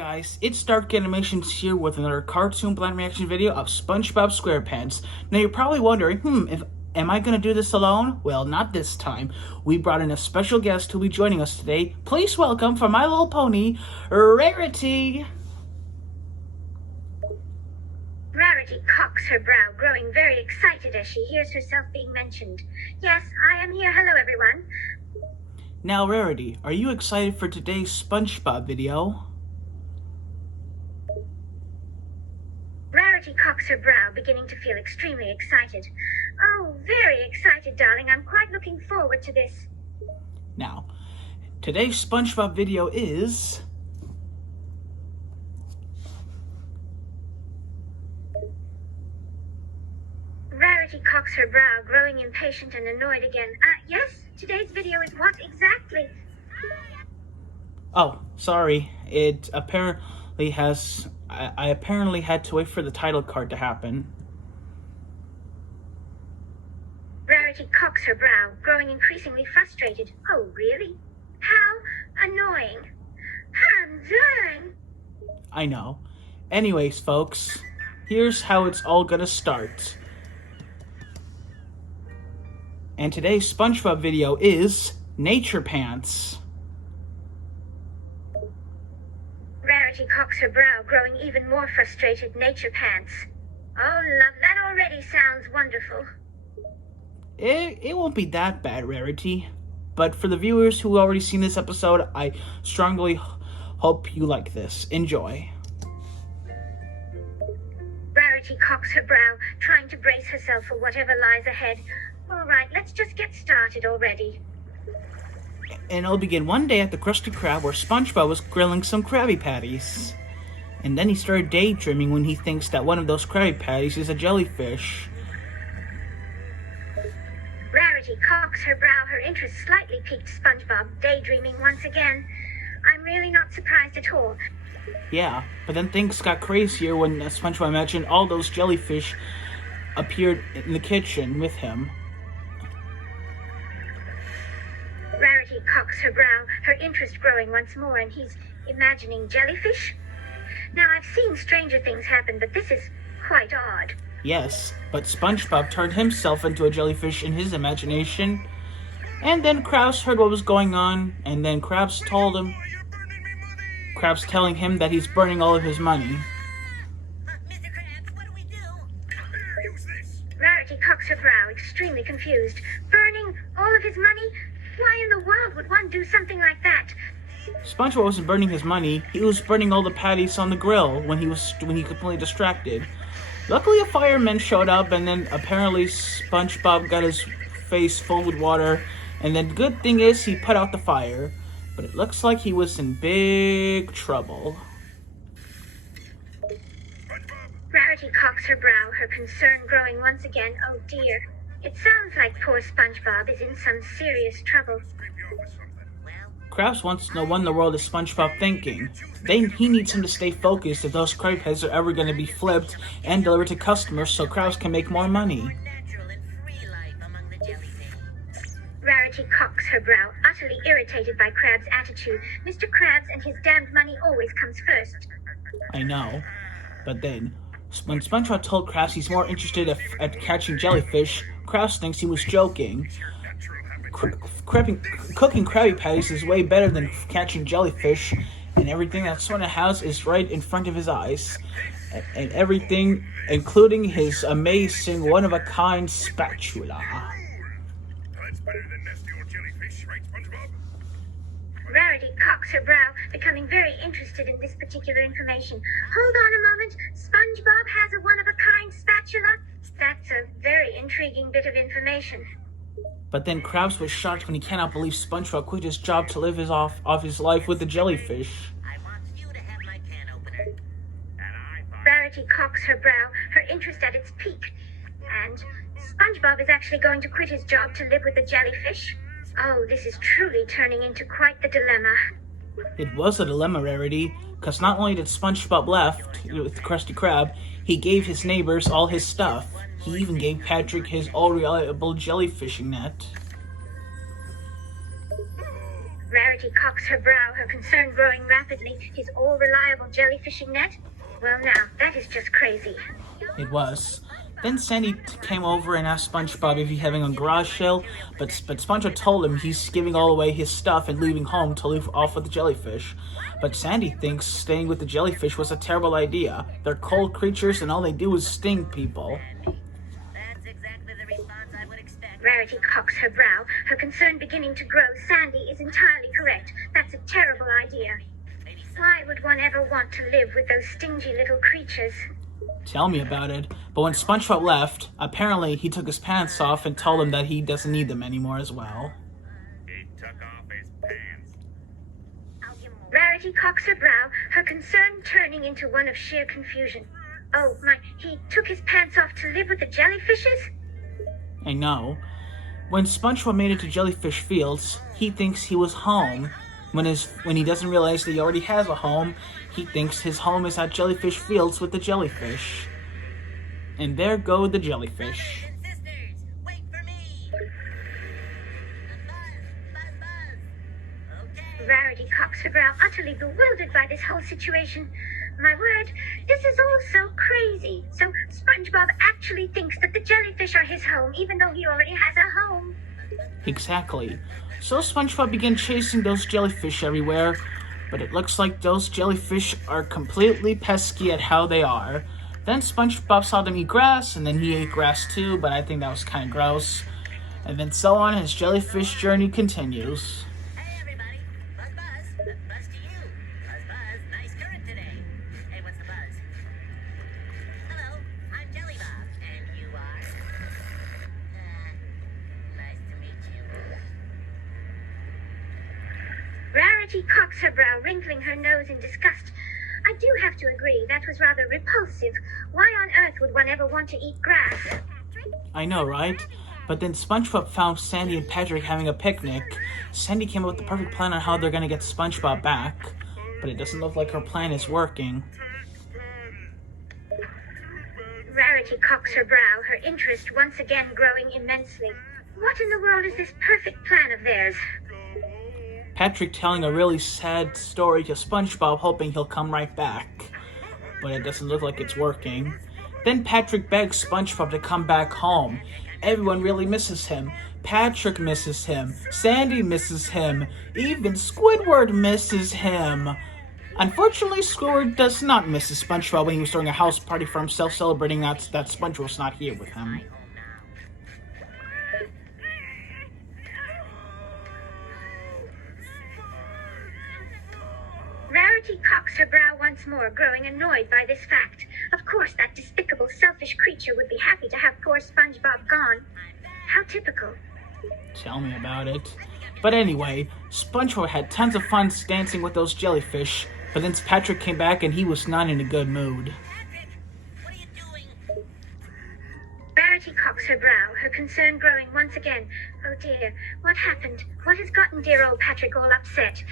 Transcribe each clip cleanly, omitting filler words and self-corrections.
guys? It's Dark Animations here with another cartoon blind reaction video of SpongeBob SquarePants. Now you're probably wondering, am I gonna do this alone? Well, not this time. We brought in a special guest who'll be joining us today. Please welcome from My Little Pony, Rarity. Rarity cocks her brow, growing very excited as she hears herself being mentioned. Yes, I am here. Hello, everyone. Now, Rarity, are you excited for today's SpongeBob video? Rarity cocks her brow, beginning to feel extremely excited. Oh, very excited, darling. I'm quite looking forward to this. Now, today's SpongeBob video is... Rarity cocks her brow, growing impatient and annoyed again. Yes? Today's video is what exactly? Oh, sorry. It apparently has... I apparently had to wait for the title card to happen. Rarity cocks her brow, growing increasingly frustrated. Oh, really? How annoying. I'm dying. I know. Anyways, folks, here's how it's all gonna start. And today's SpongeBob video is Nature Pants. Rarity cocks her brow, growing even more frustrated. Nature Pants. Oh, love, that already sounds wonderful. It won't be that bad, Rarity. But for the viewers who already seen this episode, I strongly hope you like this. Enjoy. Rarity cocks her brow, trying to brace herself for whatever lies ahead. All right, let's just get started already. And it'll begin one day at the Krusty Krab where SpongeBob was grilling some Krabby Patties. And then he started daydreaming when he thinks that one of those Krabby Patties is a jellyfish. Rarity cocks her brow, her interest slightly piqued. SpongeBob daydreaming once again. I'm really not surprised at all. Yeah, but then things got crazier when SpongeBob imagined all those jellyfish appeared in the kitchen with him. Rarity cocks her brow, her interest growing once more, and he's imagining jellyfish? Now, I've seen stranger things happen, but this is quite odd. Yes, but SpongeBob turned himself into a jellyfish in his imagination. And then Krabs heard what was going on, and then Krabs telling him that he's burning all of his money. Mr. Krabs, what do we do? Use this. Rarity cocks her brow, extremely confused. Burning all of his money? Why in the world would one do something like that? SpongeBob wasn't burning his money, he was burning all the patties on the grill when he completely distracted. Luckily a fireman showed up, and then apparently SpongeBob got his face full with water, and then the good thing is he put out the fire. But it looks like he was in big trouble. Rarity cocks her brow, her concern growing once again. Oh dear. It sounds like poor SpongeBob is in some serious trouble. Krabs wants to know what in the world is SpongeBob thinking. He needs him to stay focused if those Krabby Patties are ever going to be flipped and delivered to customers so Krabs can make more money. Rarity cocks her brow, utterly irritated by Krabs' attitude. Mr. Krabs and his damned money always comes first. I know, but then, when SpongeBob told Krabs he's more interested at catching jellyfish, Krabs thinks he was joking. Cooking Krabby Patties is way better than catching jellyfish, and everything that Swan has is right in front of his eyes. And everything, including his amazing, one-of-a-kind spatula. That's better than nasty old jellyfish, right, SpongeBob? Rarity cocks her brow, becoming very interested in this particular information. Hold on a moment. SpongeBob has a one-of-a-kind spatula? That's a very intriguing bit of information. But then Krabs was shocked when he cannot believe SpongeBob quit his job to live off his life with the jellyfish. I want you to have my can opener. And I thought... Rarity cocks her brow, her interest at its peak. And SpongeBob is actually going to quit his job to live with the jellyfish? Oh, this is truly turning into quite the dilemma. It was a dilemma, Rarity, because not only did SpongeBob left with the Krusty Krab, he gave his neighbors all his stuff. He even gave Patrick his all-reliable jellyfishing net. Rarity cocks her brow, her concern growing rapidly. His all-reliable jellyfishing net? Well now, that is just crazy. It was. Then Sandy came over and asked SpongeBob if he's having a garage sale, but SpongeBob told him he's giving all away his stuff and leaving home to live off with the jellyfish. But Sandy thinks staying with the jellyfish was a terrible idea. They're cold creatures and all they do is sting people. That's exactly the response I would expect. Rarity cocks her brow, her concern beginning to grow. Sandy is entirely correct. That's a terrible idea. Maybe Why would one ever want to live with those stingy little creatures? Tell me about it. But when SpongeBob left, apparently he took his pants off and told him that he doesn't need them anymore as well. He took off his pants. I'll give 'em a Rarity cocks her brow, her concern turning into one of sheer confusion. Oh my, he took his pants off to live with the jellyfishes? I know. When SpongeBob made it to Jellyfish Fields, he thinks he was home. When he doesn't realize that he already has a home, he thinks his home is at Jellyfish Fields with the jellyfish. And there go the jellyfish. and sisters, wait for me. Buzz. Okay. Rarity cocks her brow, utterly bewildered by this whole situation. My word, this is all so crazy. So SpongeBob actually thinks that the jellyfish are his home, even though he already has a home. Exactly. So SpongeBob began chasing those jellyfish everywhere, but it looks like those jellyfish are completely pesky at how they are. Then SpongeBob saw them eat grass, and then he ate grass too, but I think that was kind of gross. And then so on, his jellyfish journey continues. Hey everybody, Buzz. Buzz to you. Buzz, nice current today. Hey, what's the buzz? Hello, I'm Jellybob, and you are? Nice to meet you. Rarity cocks her brow, wrinkling her nose in disgust. I do have to agree, that was rather repulsive. Why on earth would one ever want to eat grass? I know, right? But then SpongeBob found Sandy and Patrick having a picnic. Sandy came up with the perfect plan on how they're gonna get SpongeBob back, but it doesn't look like her plan is working. Rarity cocks her brow, her interest once again growing immensely. What in the world is this perfect plan of theirs? Patrick telling a really sad story to SpongeBob, hoping he'll come right back. But it doesn't look like it's working. Then Patrick begs SpongeBob to come back home. Everyone really misses him. Patrick misses him. Sandy misses him. Even Squidward misses him. Unfortunately, Squidward does not miss SpongeBob when he was throwing a house party for himself, celebrating that SpongeBob was not here with him. Rarity cocks her brow once more, growing annoyed by this fact. Of course, that despicable, selfish creature would be happy to have poor SpongeBob gone. How typical. Tell me about it. But anyway, SpongeBob had tons of fun dancing with those jellyfish, but then Patrick came back and he was not in a good mood. Patrick, what are you doing? Rarity cocks her brow, her concern growing once again. Oh dear, what happened? What has gotten dear old Patrick all upset?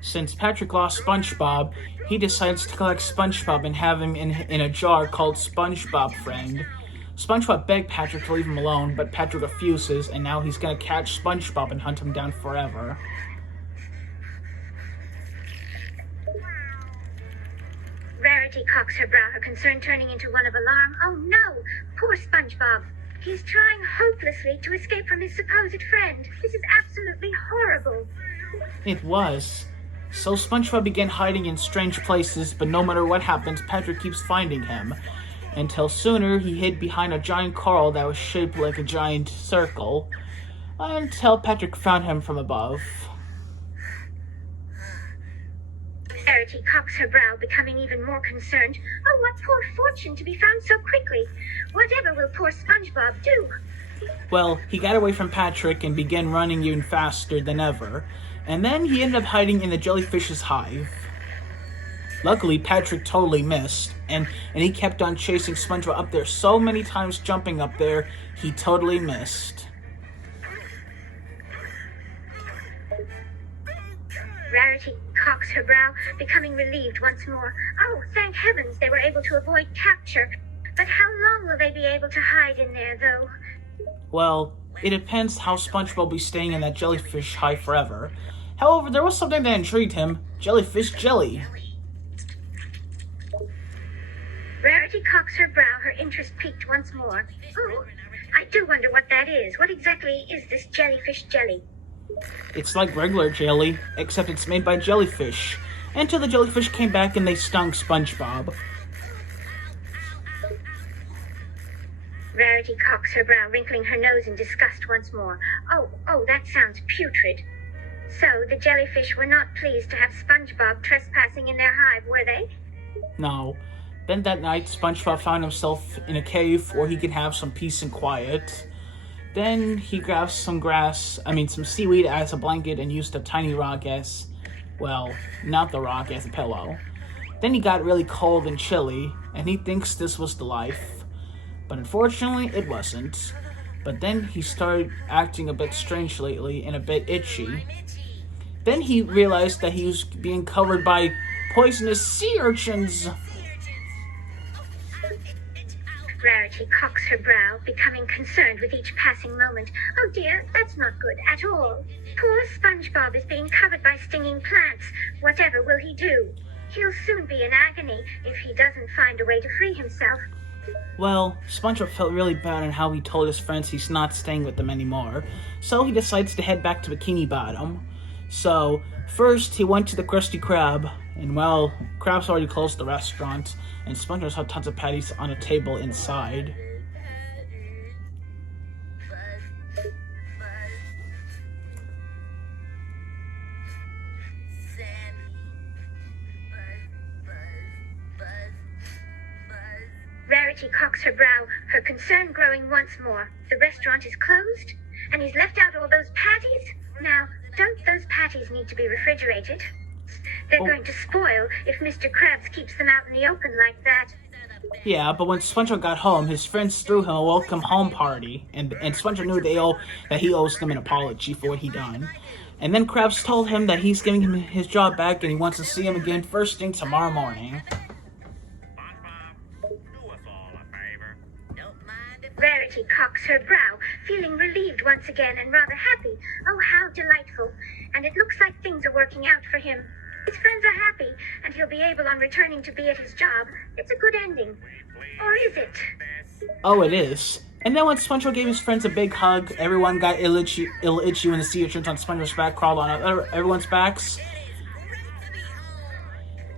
Since Patrick lost SpongeBob, he decides to collect SpongeBob and have him in a jar called SpongeBob Friend. SpongeBob begged Patrick to leave him alone, but Patrick refuses, and now he's gonna catch SpongeBob and hunt him down forever. Rarity cocks her brow, her concern turning into one of alarm. Oh no! Poor SpongeBob! He's trying hopelessly to escape from his supposed friend. This is absolutely horrible. It was. So SpongeBob began hiding in strange places, but no matter what happens, Patrick keeps finding him. Until sooner, he hid behind a giant coral that was shaped like a giant circle, until Patrick found him from above. Rarity cocks her brow, becoming even more concerned. Oh, what poor fortune to be found so quickly. Whatever will poor SpongeBob do? Well, he got away from Patrick and began running even faster than ever, and then he ended up hiding in the jellyfish's hive. Luckily, Patrick totally missed, and he kept on chasing SpongeBob up there so many times, jumping up there, he totally missed. Rarity cocks her brow, becoming relieved once more. Oh, thank heavens they were able to avoid capture. But how long will they be able to hide in there, though? Well, it depends how SpongeBob will be staying in that jellyfish hive forever. However, there was something that intrigued him: jellyfish jelly. Rarity cocks her brow, her interest piqued once more. Oh, I do wonder what that is. What exactly is this jellyfish jelly? It's like regular jelly, except it's made by jellyfish. Until the jellyfish came back and they stung SpongeBob. Rarity cocks her brow, wrinkling her nose in disgust once more. Oh, that sounds putrid. So, the jellyfish were not pleased to have SpongeBob trespassing in their hive, were they? No. Then that night, SpongeBob found himself in a cave where he could have some peace and quiet. Then he grabbed some seaweed as a blanket and used a tiny rock as, well, not the rock, as a pillow. Then he got really cold and chilly, and he thinks this was the life. But unfortunately, it wasn't. But then he started acting a bit strange lately and a bit itchy. Then he realized that he was being covered by poisonous sea urchins. Rarity cocks her brow, becoming concerned with each passing moment. Oh dear, that's not good at all. Poor SpongeBob is being covered by stinging plants. Whatever will he do? He'll soon be in agony if he doesn't find a way to free himself. Well, SpongeBob felt really bad on how he told his friends he's not staying with them anymore, so he decides to head back to Bikini Bottom. So, first he went to the Krusty Krab, and well, Krab's already closed the restaurant, and SpongeBob saw tons of patties on a table inside. Rarity cocks her brow, her concern growing once more. The restaurant is closed, and he's left out all those patties? Now, don't those patties need to be refrigerated? They're going to spoil if Mr. Krabs keeps them out in the open like that. Yeah, but when SpongeBob got home, his friends threw him a welcome home party, and SpongeBob knew that he owes them an apology for what he done. And then Krabs told him that he's giving him his job back and he wants to see him again first thing tomorrow morning. SpongeBob, do us all a favor. Don't mind if Rarity cocks her brow, feeling relieved once again and rather happy. Oh, how delightful. And it looks like things are working out for him. His friends are happy, and he'll be able on returning to be at his job. It's a good ending. Or is it? Oh, it is. And then when SpongeBob gave his friends a big hug, everyone got ill itchy when the sea urchins on SpongeBob's back crawled on everyone's backs.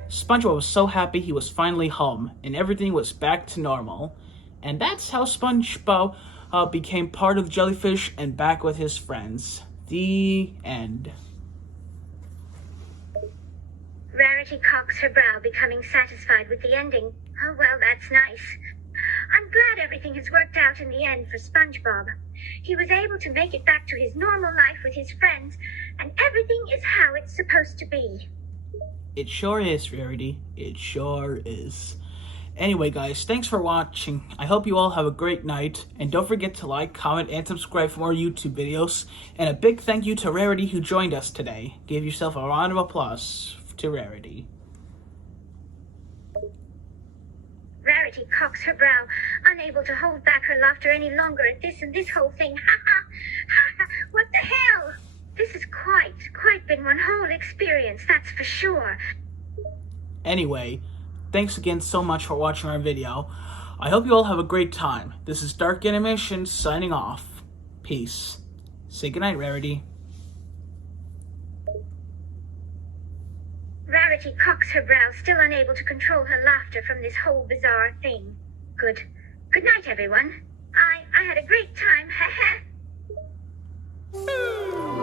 SpongeBob was so happy he was finally home, and everything was back to normal. And that's how SpongeBob became part of the Jellyfish and back with his friends. The end. Rarity cocks her brow, becoming satisfied with the ending. Oh, well, that's nice. I'm glad everything has worked out in the end for SpongeBob. He was able to make it back to his normal life with his friends, and everything is how it's supposed to be. It sure is, Rarity. It sure is. Anyway, guys, thanks for watching. I hope you all have a great night. And don't forget to like, comment, and subscribe for more YouTube videos. And a big thank you to Rarity who joined us today. Give yourself a round of applause to Rarity. Rarity cocks her brow, unable to hold back her laughter any longer at this and this whole thing. Ha ha! Ha ha! What the hell? This has quite been one whole experience, that's for sure. Anyway, thanks again so much for watching our video. I hope you all have a great time. This is Dark Animation signing off. Peace. Say goodnight, Rarity. Rarity cocks her brow, still unable to control her laughter from this whole bizarre thing. Good night, everyone. I had a great time. Ha ha.